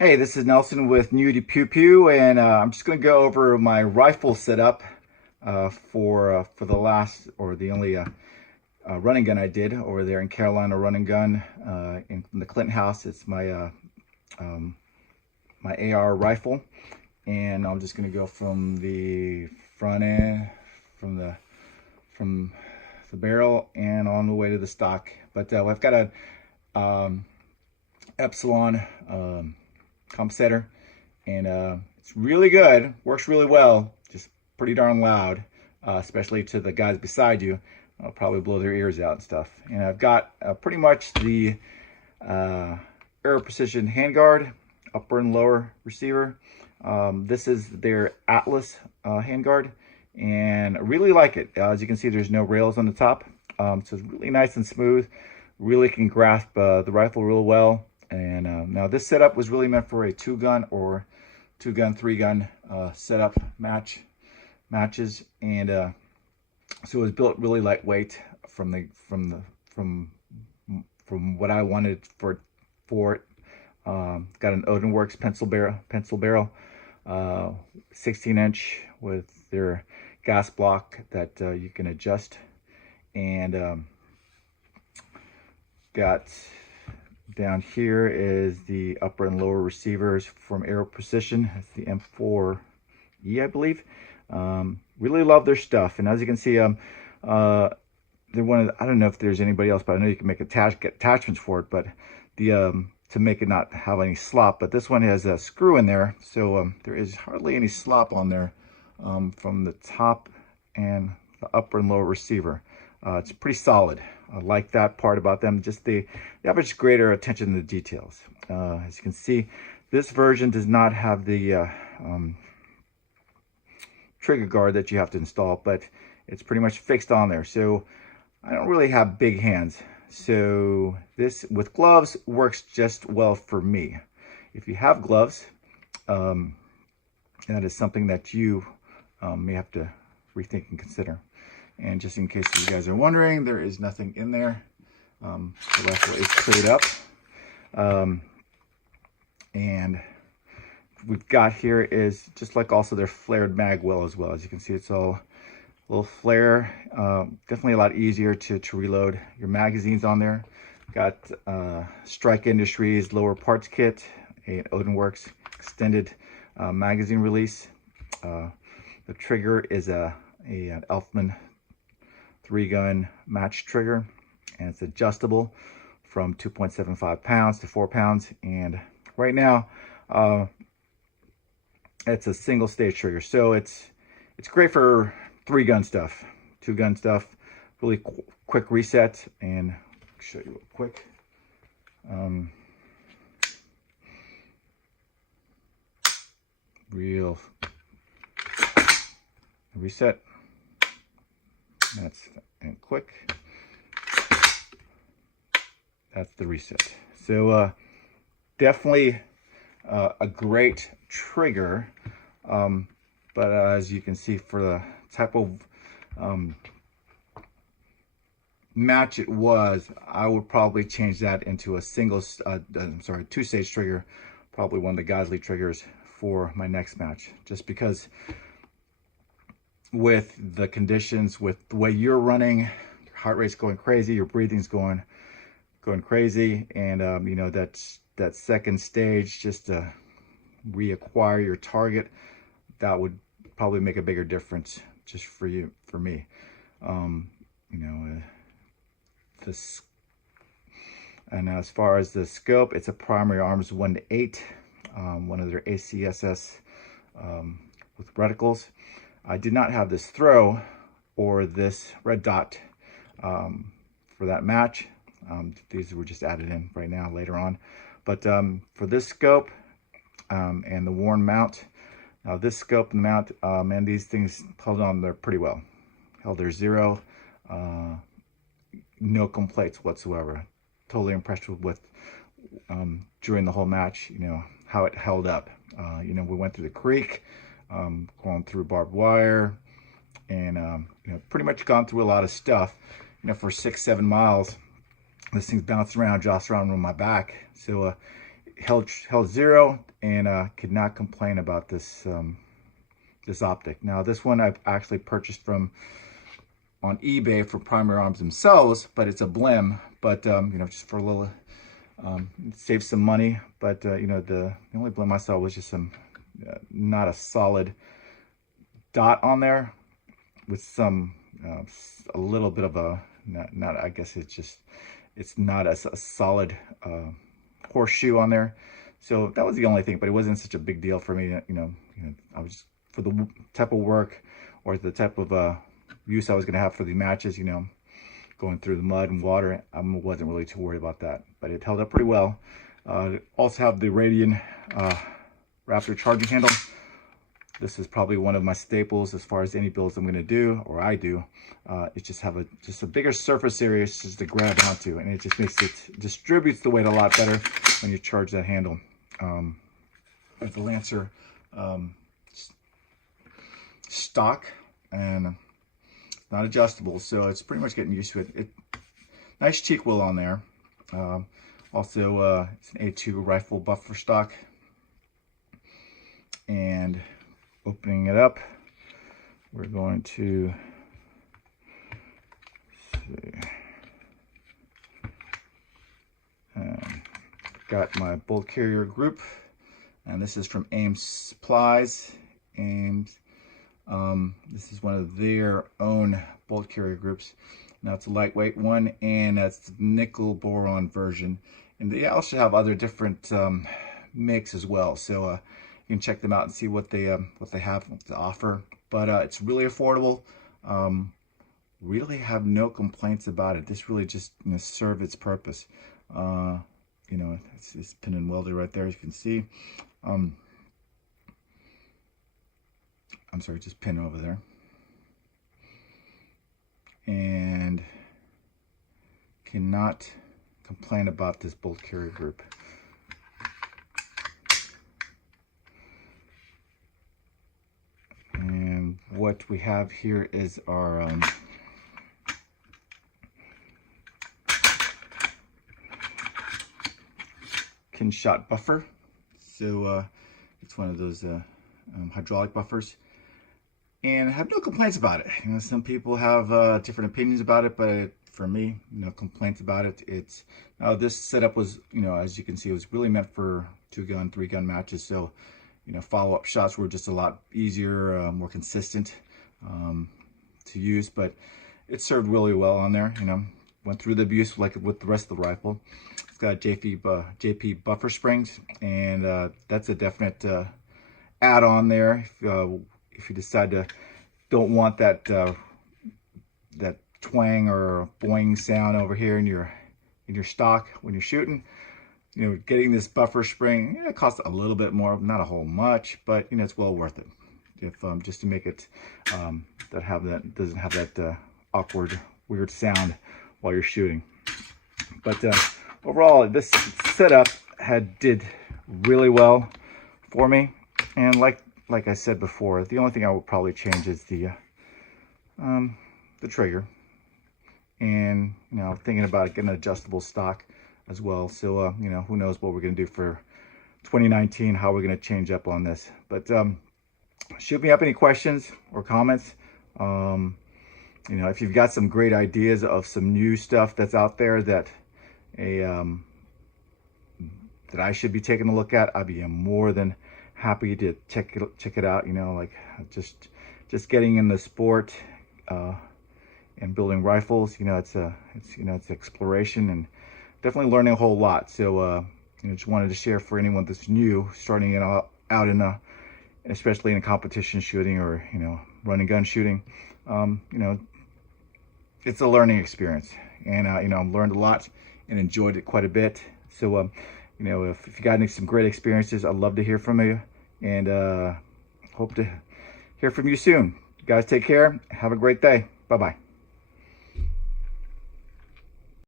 Hey, this is Nelson with New to Pew Pew, and I'm just going to go over my rifle setup for the last or the only running gun I did over there in Carolina. Running gun in the Clinton house. It's um, my AR rifle, and I'm just going to go from the front end, from the barrel, and on the way to the stock. But I've got a Epsilon compensator, and it's really good, works really well, just pretty darn loud, especially to the guys beside you. I'll probably blow their ears out and stuff. And I've got pretty much the Aero Precision handguard, upper and lower receiver. This is their Atlas handguard, and I really like it. As you can see, there's no rails on the top, so it's really nice and smooth. Really can grasp the rifle real well. And now this setup was really meant for a two-gun or two-gun, three-gun setup matches, and so it was built really lightweight from what I wanted for it. Got an Odin Works pencil barrel, 16-inch with their gas block that you can adjust, and got down here is the upper and lower receivers from Aero Precision. It's the M4E, I believe. Really love their stuff, and as you can see, they're one of I don't know if there's anybody else, but I know you can make attachments for it, but the to make it not have any slop. But this one has a screw in there, so there is hardly any slop on there from the top and the upper and lower receiver. It's pretty solid. I like that part about them. Just they have much greater attention to the details. As you can see, this version does not have the trigger guard that you have to install, but it's pretty much fixed on there. So I don't really have big hands, so this with gloves works just well for me. If you have gloves, that is something that you may have to rethink and consider. And just in case you guys are wondering, there is nothing in there. The rifle is cleared up. And we've got here is just like also their flared mag well as well. As you can see, it's all a little flare. Definitely a lot easier to reload your magazines on there. Got Strike Industries lower parts kit, an Odin Works extended magazine release. The trigger is an Elfman 3-gun match trigger, and it's adjustable from 2.75 pounds to 4 pounds. And right now it's a single stage trigger, so it's great for 3-gun stuff, 2-gun stuff. Really quick reset, and I'll show you real quick. Real reset. That's and quick. That's the reset. So definitely a great trigger, but as you can see, for the type of match it was, I would probably change that into a two-stage trigger, probably one of the Gosley triggers for my next match, just because with the conditions, with the way you're running, your heart rate's going crazy, your breathing's going crazy, and you know, that second stage, just to reacquire your target, that would probably make a bigger difference just for me. You know, this, and as far as the scope, it's a primary arms 1-8, one of their ACSS with reticles. I did not have this throw or this red dot for that match. These were just added in right now, later on. But for this scope and the worn mount, now this scope and the mount, and these things held on there pretty well. Held their zero, no complaints whatsoever. Totally impressed with during the whole match, you know, how it held up. You know, we went through the creek, going through barbed wire, and you know, pretty much gone through a lot of stuff. You know, for 6-7 miles, this thing's bounced around, jostled around on my back. So held zero, and could not complain about this this optic. Now this one I've actually purchased from on eBay from Primary Arms themselves, but it's a blim. But you know, just for a little, save some money. But you know, the only blim I saw was just some not a solid dot on there with some a little bit of a not I guess it's not a solid horseshoe on there. So that was the only thing, but it wasn't such a big deal for me. You know, I was, for the type of work or the type of use I was going to have for the matches, you know, going through the mud and water, I wasn't really too worried about that. But it held up pretty well. Also have the Radian Raptor charging handle. This is probably one of my staples as far as any builds I'm going to do, or I do. It just have a bigger surface area just to grab onto, and it just makes it, distributes the weight a lot better when you charge that handle. With the Lancer stock, and not adjustable, so it's pretty much getting used to it. Nice cheek wheel on there. Also, it's an A2 rifle buffer stock. And opening it up, we're going to see. Got my bolt carrier group, and this is from Ames Supplies, and this is one of their own bolt carrier groups. Now it's a lightweight one, and that's the nickel boron version, and they also have other different makes as well, so you can check them out and see what they have to offer. But it's really affordable. Really have no complaints about it. This really just, you know, served its purpose. You know, it's pin and welded right there, as you can see. I'm sorry, just pin over there. And cannot complain about this bolt carrier group. And what we have here is our Kinshot buffer. So it's one of those hydraulic buffers, and I have no complaints about it. You know, some people have different opinions about it, but for me, no complaints about it. It's this setup was, you know, as you can see, it was really meant for 2-gun, 3-gun matches. So, you know, follow-up shots were just a lot easier, more consistent to use, but it served really well on there. You know, went through the abuse like with the rest of the rifle. It's got JP buffer springs, and that's a definite add-on there. If you decide to don't want that that twang or boing sound over here in your stock when you're shooting, you know, getting this buffer spring, it costs a little bit more, not a whole much, but you know, it's well worth it. If just to make it doesn't have that awkward, weird sound while you're shooting. But overall, this setup did really well for me, and like I said before, the only thing I would probably change is the trigger, and you know, thinking about getting an adjustable stock as well. So you know, who knows what we're gonna do for 2019, how we're gonna change up on this. But shoot me up any questions or comments. You know, if you've got some great ideas of some new stuff that's out there that that I should be taking a look at, I'd be more than happy to check it out. You know, like just getting in the sport and building rifles. You know, it's exploration and definitely learning a whole lot. So you know, just wanted to share for anyone that's new, starting it out in especially in competition shooting or, you know, run and gun shooting. You know, it's a learning experience, and you know, I've learned a lot and enjoyed it quite a bit. So you know, if you got some great experiences, I'd love to hear from you, and hope to hear from you soon. You guys take care. Have a great day. Bye-bye.